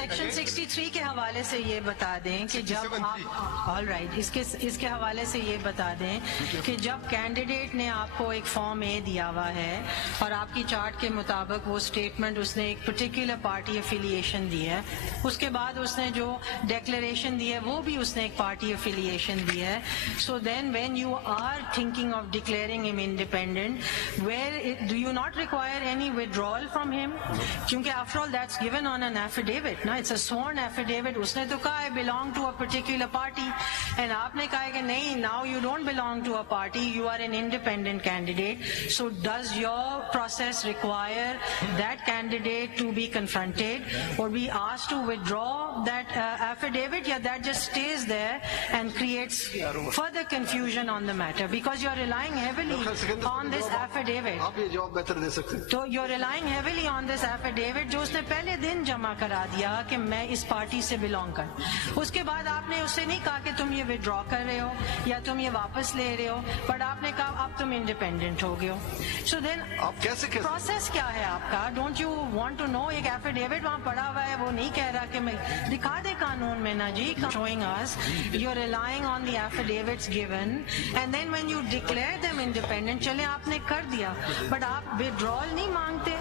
Section 63 के हवाले से ये बता दें कि जब आप ऑल राइट इसके हवाले से ये बता दें कि जब कैंडिडेट ने आपको एक फॉर्म ए दिया हुआ है और आपकी चार्ट के मुताबिक वो स्टेटमेंट उसने एक पर्टिकुलर पार्टी एफिलिएशन दी है, उसके बाद उसने जो डिक्लेरेशन दी है वो भी उसने एक पार्टी एफिलिएशन दी है. So then when you are thinking of declaring him independent, where do you not require any withdrawal from him? क्योंकि after all that's given on an affidavit ना, इट्स अ स्worn एफिडेविट. उसने तो कहा है belong to a particular party and आपने कहा है कि नहीं, now you don't belong to a party, you are an independent candidate. So does your process require that candidate to be confronted or be asked to withdraw that affidavit, या that just stays there and creates further confusion on the matter because you're relying heavily on this affidavit. आप ये जवाब बेहतर दे सकते हैं. तो you're relying heavily on this affidavit जो उसने पहले दिन जमा करा दिया कि मैं इस पार्टी से बिलोंग कर. उसके बाद आपने उससे नहीं कहा कि तुम ये विड्रॉ कर रहे हो या तुम ये वापस ले रहे हो, बट आपने कहा अब तुम इंडिपेंडेंट हो गए हो. सो देन आप कैसे प्रोसेस क्या है आपका? Don't you want to know? एक एफिडेविट वहाँ पड़ा हुआ है, वो नहीं कह रहा कि मैं दिखा दे कानून में ना जी, showing us you're relying on the affidavits given and then when you declare them independent, चले आपने कर दिया बट आप withdrawal नहीं मांगते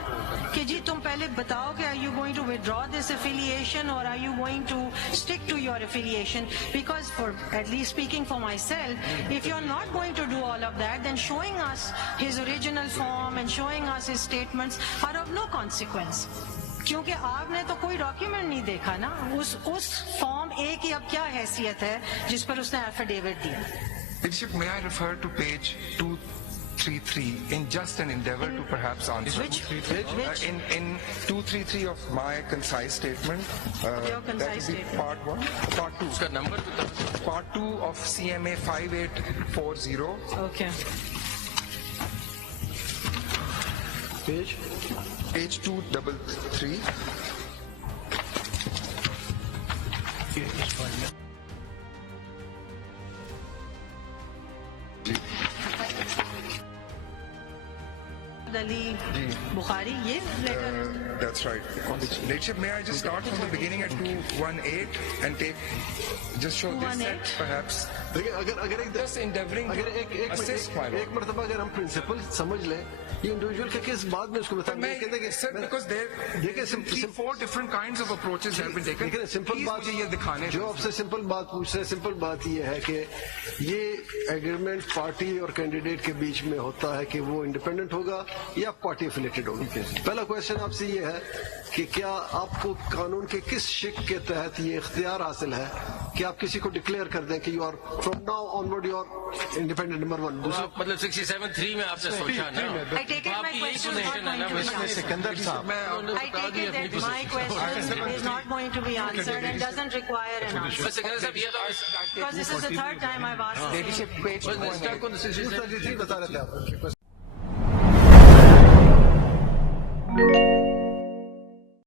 कि जी तुम पहले बताओ कि are you going to withdraw this affiliation or are you going to stick to your affiliation? Because for at least speaking for myself, if you're not going to do all of that, then showing us his original form and showing us his statements are of no consequence. क्योंकि आपने तो कोई document नहीं देखा ना, उस form ए की अब क्या हैसियत है जिस पर उसने एफिडेविट दिया. Leadership, may I refer to page 233 in just an endeavor to perhaps answer? Which? In 233 of my concise statement. Your concise that will be statement. part 1. Part 2. उसका नंबर बता. Part 2 of CMA 5840. Okay. Page 233. Ali Bukhari, ये letter है. That's right. Leadership, may I just start from the beginning at 218 and just show this set perhaps? देखिए अगर एक Just endeavoring to assist my एक मरतबा अगर हम प्रिंसिपल समझ लें, ये इंडिविजुअल के किस बाद में उसको बताएं. Sir, because there four different kinds of approaches have been taken. लेकिन सिंपल बात ये दिखाने जो आपसे सिंपल बात पूछ रहे हैं, सिंपल बात ये है कि ये एग्रीमेंट पार्टी और कैंडिडेट के बीच में होता है कि वो इंडिपेंडेंट होगा या पार्टी एफिलेटेड होगी. पहला क्वेश्चन आपसे ये है कि क्या आपको कानून के किस शिक के तहत ये इख्तियार हासिल है कि आप किसी को डिक्लेयर कर दें कि you are from now onward you are independent. Number 1. दूसरा मतलब 67(3) में आपने सोचा ना, I take it my आपकी यही question is not पोजीशन है ना. going to be answered. Sikandar साहब, I take it that my question is not going to be answered and doesn't require an answer. बस सिकंदर साहब ये Because this is the third time I've asked. Leadership, page 218. तो बता रहे थे आप.